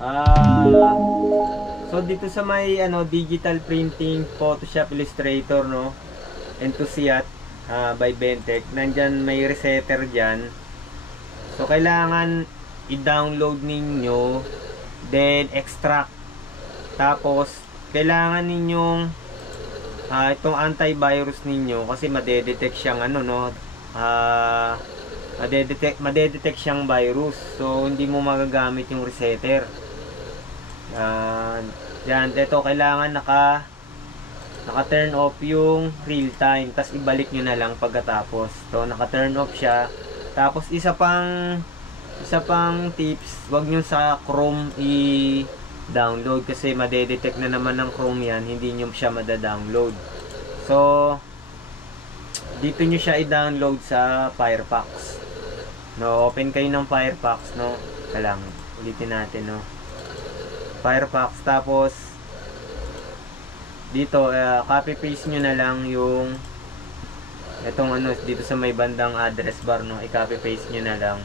Ah, so dito sa may ano digital printing, Photoshop, Illustrator, no, Enthusiast by Bentech, nandyan may resetter diyan. So kailangan i-download ninyo, then extract. Tapos kailangan ninyong itong antivirus ninyo kasi madedetect siyang ano, no, madedetect siyang virus. So hindi mo magagamit yung resetter. Yan, ito kailangan naka-turn off yung real time, tapos ibalik nyo na lang pagkatapos. So naka-turn off siya. Tapos isa pang tips, wag nyo sa Chrome i-download kasi madedetect na naman ng Chrome yan, hindi nyo siya mada-download. So dito nyo siya i-download sa Firefox. No, open kayo ng Firefox, no. Kailangan ulitin natin, no. Firefox, tapos dito copy paste nyo na lang yung itong ano dito sa may bandang address bar, no, i-copy paste nyo na lang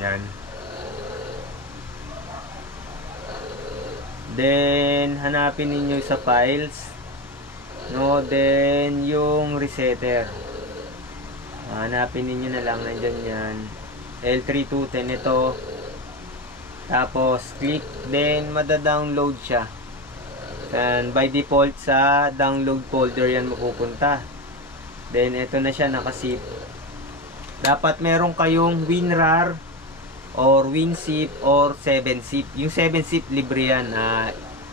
yan, then hanapin ninyo sa files, no, then yung resetter hanapin ninyo na lang, nandyan yan, L3210 ito. Tapos click, then mada-download siya. And by default sa download folder yan mapupunta. Then ito na siya nakasip. Dapat meron kayong WinRAR or WinZip or 7zip. Yung 7zip libre yan.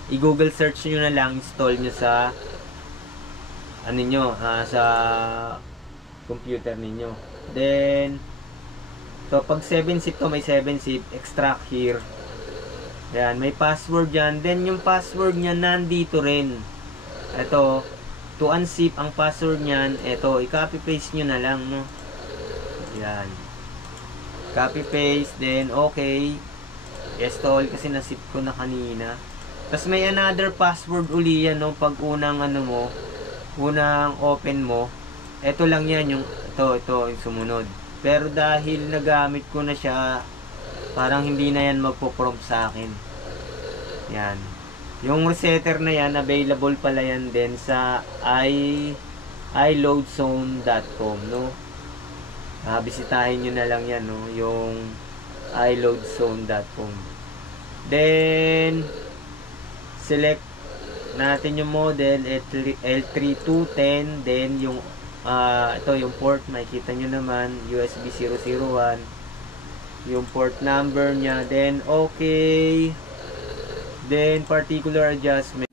I-Google search nyo na lang, install nyo sa ano nyo, sa computer ninyo. Then so pag 7zip to, may 7zip, extract here. Yan, may password yan. Then yung password niya nandito rin. Ito, to unzip ang password niyan. Ito, i-copy paste nyo na lang, no. Yan. Copy paste, then okay. Install kasi nasip ko na kanina. Tapos may another password uli yan, no. Pag unang ano mo, unang open mo, ito lang yan yung ito yung sumunod. Pero dahil nagamit ko na siya, parang hindi na yan magpo-prompt sa akin. Yan. Yung resetter na yan, available pala yan din sa iloadzone.com, no? Bisitahin nyo na lang yan, no? Yung iloadzone.com. Then, select natin yung model, L3210, then yung ito yung port, makikita nyo naman USB 001 yung port number nya, then okay, then particular adjustment